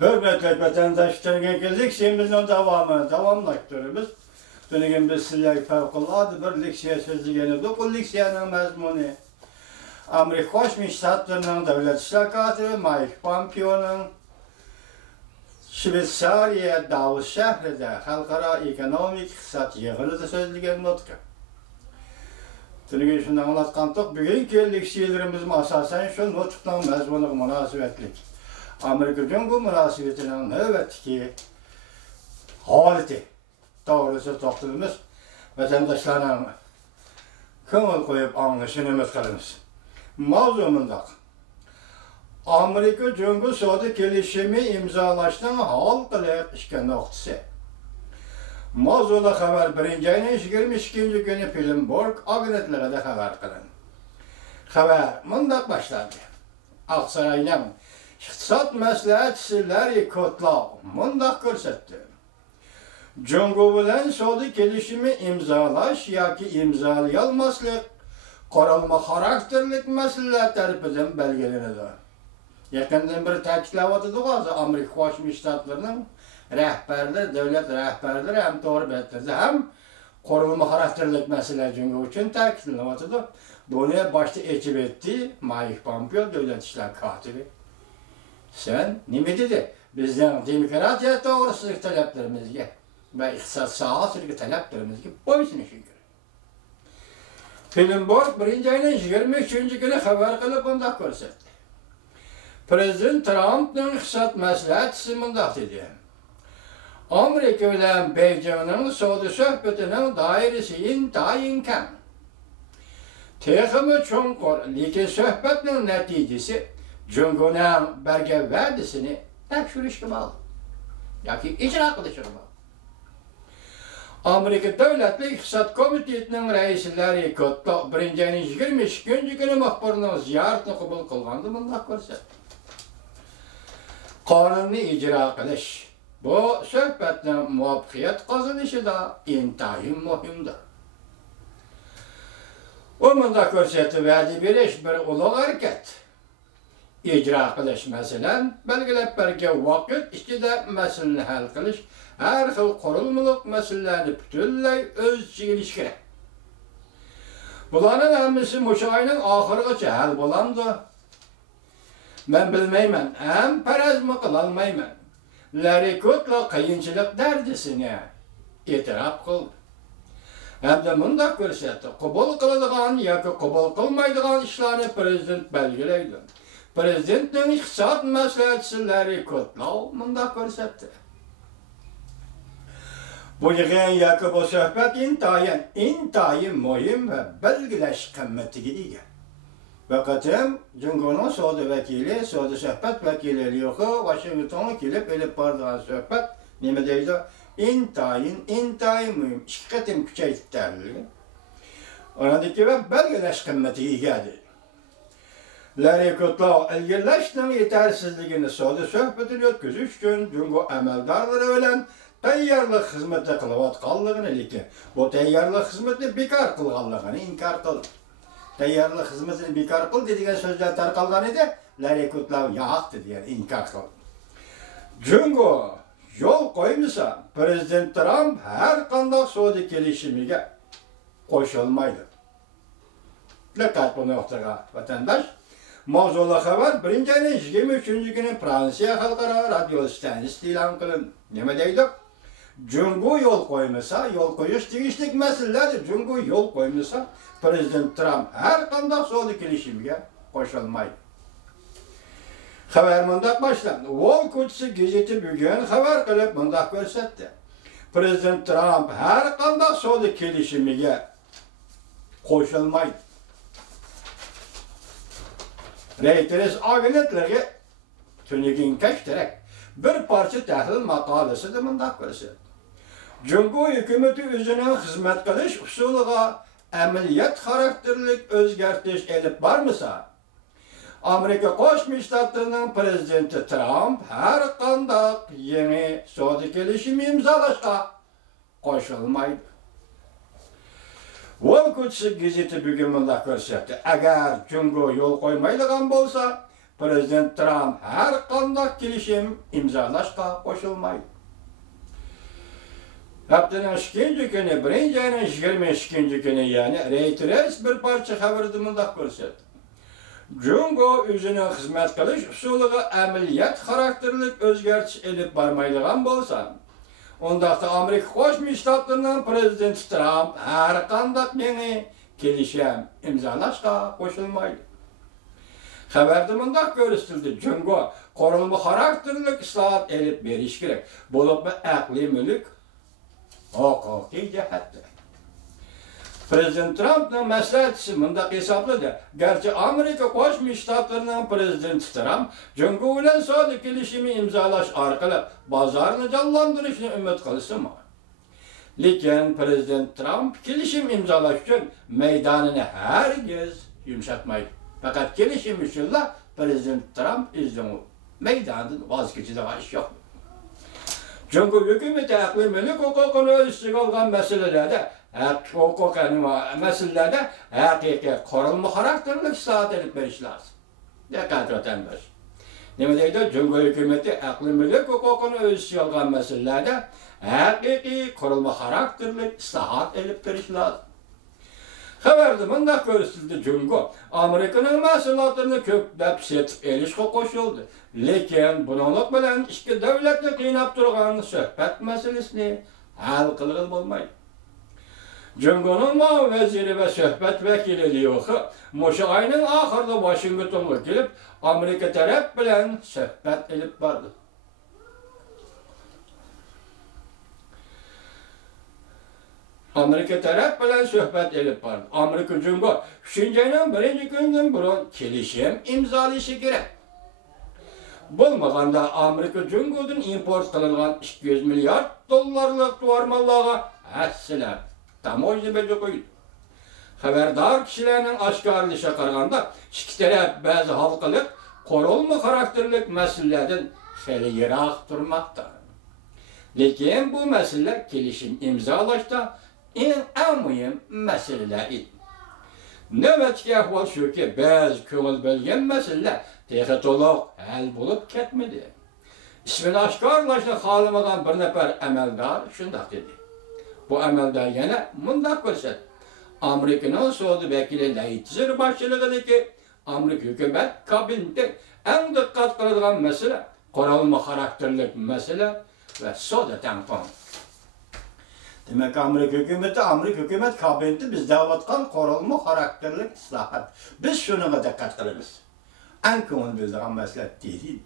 Hürmetli vatandaşlarına geldik, şeyimizin davamlaştırırız. Dönügen biz sizlerle fevkalade bir leksiya sözlüğünü de bu leksiyanın mezmunu Amerika Koşmuş Ştatlarının Devlet İşler Katibi Mike Pompeo'nun Şveysariya Davos şehrinde Halkara Ekonomik İktisat Yığını da sözlüğünü notka. Dönügen şunu anlatkandık, bugünkü leksiyalarımızın asasen şu notktan mezmunu münasebetlik. Amerika'nın bu münasebetinin nöbetki haleti doğrusu toxtalımız vatandaşlarının köngül koyup anlaşını ümit kılımız. Mavzumundaq Amerika Cumhur Soğudu kelişimi imzalaştığın hal kılık işken noktası. Mavzuda haber 1. ayının 22. günü Filmborg agnetlere de haber kılın. Haber mundaq başladı. Aksaray'ın İqtisad məsləhətçisi Larry Kudlow mundaq göstərdi. Cumhur bilan savdo kelishimi imzalash yoki imzalayolmaslik qaralma xarakterlik masalalar tarafidan belgilanadi. Yaqindan bir ta'kidlayotdi hozir Amerika Qo'shma Shtatlarining rahbarlari, davlat rahbarlari ham to'g'ri belirtdi. Ham qaralma xarakterlik masalalar Cumhur uchun ta'kidlayotdi. Buni boshda aytib etdi Mike Pompeo davlat ishlar kotibi. Sen nima dedi? Bizden demokratiya doğrusuluk taleplerimizge ve iktisat sahasındaki taleplerimizge boysun işin göre. Filmborg 1. ayının 23. günü haber kılıp bunda gösterdi. Prezident Trump'ın iktisat məsləhətçisi mundaq dedi. Amerika ile Beijing'in savdo söhbetinin dairesi intayin kam. Texmi çonqur, lekin söhbetin neticesi Cumhur'un belge verdisini tekşürüştüm al. Yoki icra kılışım al. Amerika Devletli İktisat Komitesi'nin reisi Larry Kudlow 1. ayının 22. günü muhbirinin ziyaretini kabul kılgandı bundan gösterdi. Kanunu icra kılış. Bu söhbetin muvaffakiyet kazanışı da intayin muhimdir. O bundan gösterdi verdi bir iş bir ulu hareket. İcra kılış meselen, belgilep berge vakit içinde meseleni hal kılış, her xil kurulmalık meselelerini bütünley öz içine ilişkire. Buların hemmisi muşu ayının ahırgıça hal bulandı. Ben bilmeymen, hem perez mi kılalmaymen. Larry Kudlow kıyınçılık derdisine itiraf kıldı. Hem de mundaq görsetti, kubul kılıdığan yoki kubul kılmaydıgan işlerini prezident belgileydi. Prezidentning iqtisod maslahatchisi Larry Kudlow mundaq ko'rsatdi. Bu yig'in yoki bu suhbat intayin muhim va belgilash qimmatiga ega. Vaqatim Cumhurning savdo vakili, savdo suhbat vakili Lyoxi Washingtonga kelib elib borgan suhbat nima deydi? Intayin muhim. Ikki qatim kuchaytirib tarilgan. Onadiki va belgilash qimmatiga ega deydi. Larry Kudlow ilgirlashning yetersizligini savdo suhbatini o'tkazish uchun Cumhur amaldarlari bilan tayyorlik xizmati qilayotganligini, lekin bu tayyorlik xizmatini bekor qilganligini inkor qildi. Tayyorlik xizmatini bekor qildi degan so'zlar tarqalgan edi. Larry Kudlow yo'q dedi, yani inkor qildi. Cumhur yo'l qo'ymasa, prezident Trump har qanday savdo kelishimiga qo'shilmaydi. Diqqat bu nuqtaga vatandosh. Mavzulu haber 1. ayının 23. günü Fransiya Xalqaro radio stansiyasi e'lon qilindi. Nima deydi? Cumhur yo'l qo'ymasa, yo'l qo'yish tegishli masalalar Cumhur yo'l qo'ymasa, prezident Trump har qanday savdo kelishimiga qo'shilmaydi. Xabar mundaq boshlandi. Wall Street gazeti bugun xabar qilib mundaq ko'rsatdi. Prezident Trump har qanday savdo kelishimiga qo'shilmaydi. Reuters agentliği tünegin kaçtarak bir parça tahlil makalesi de mundaq ko'rsatdi. Cumhur hükümeti özünün hizmet qilish usuliga amaliyat xarakterlik o'zgartirish elib bormasa, Amerika Qo'shma Shtatlarining prezidenti Trump har qanday yangi savdo kelishimi imzolashga qo'shilmaydi. Wall Street gazeti bugun mundaq ko'rsatdi. Agar Cumhur yo'l qo'ymaydigan bo'lsa, Prezident Trump her qanday kelishim imzalashqa qo'shilmaydi. Haftanın 2-nji güni, 1-nji ayının 22-nji güni, yani Reuters bir parça xabarda mundaq ko'rsatdi. Jungo özünün xizmat qilish usuliga amaliyat xarakterlik o'zgartish elib barmaydigan bo'lsa, ondaqda Amerika Qo'shma Shtatlarining prezidenti Trump har qanday yangi kelishim imzalashqa qo'shilmaydi. Xabarda mundaq ko'rsatildi, Jungo qurilma xarakterlik islohot elib berish kerak. Bo'libmi aqliy mulk huquqiy jihatdan. Prezident Trump'ның maslahatchisi mundaq hisobladi. Garchi Amerika Qo'shma Shtatlarining prezidenti Trump Jungo bilan savdo kelishimi imzolash orqali bozorni jonlantirishni umid qilsa-mu, lekin prezident Trump kelishim imzolash uchun maydonini hargiz yumshatmaydi. Faqat kelishim uchun prezident Trump o'zining maydonidan voz kechadigan ish yo'q. Jungo hukumati aqliy mulk huquqini o'z ichiga olgan masalalarda huquq masalalada haqiqiy qurilma xarakterlik islohot elib berish lozim. Diqqat vatandosh. Nima deydi? Jungo hukumati aqliy mulk huquqini o'z ichiga olgan masalalarda haqiqiy qurilma xarakterlik islohot elib berish lozim. Xabarda mundaq ko'rsatildi, Jungo Amerikaning mahsulotlarini ko'plab setib olishga qo'shildi. Lekin buninglik bilan ikki davlatni qiynab turgan suhbat masalasini hal qilib bo'lmaydi. Jungoning muavin vaziri va suhbat vakili Liyoxi mushu oyning oxirida Washingtonga kelib, Amerika taraf bilan suhbat olib bordi. Amerika taraf bilan suhbat elib bordi. Amerika Jungo 3-oyning 1-kunidan burun kelishim imzolashi kerak. Bo'lmaganda Amerika Jungodan import qilingan 200 milliard dollarlik to'g'rimallarga hassilab tamoyil belgi qo'ydi. Xabardor kishilarning oshkorlashiga qaraganda, ikki taraf ba'zi xalqlik qurilma xarakterlik masalalardan xeyli yiroq turmoqda. Lekin bu masala kelishim imzolashda eng muhim masalalar edi. Navbatdagi ahvol shuki, ba'zi ko'ngil bo'lgan masalalar texnik to'liq hal bo'lib ketmadi. Ismini oshkorlashni xohlamagan bir nafar amaldor shunday dedi. Bu amaldor yana mundaq ko'rsatdi. Amerikaning savdo vakili Leitzer boshchiligidagi Amerika hukumat kabineti eng diqqat qiladigan masala qurilma xarakterlik masala va savdo tampon. Demek Amerika hükümet kabineti biz davatkan qurilma xarakterlik islohot. Biz şuna dikkat qilamiz. En ko'ngil bildigan masala değil.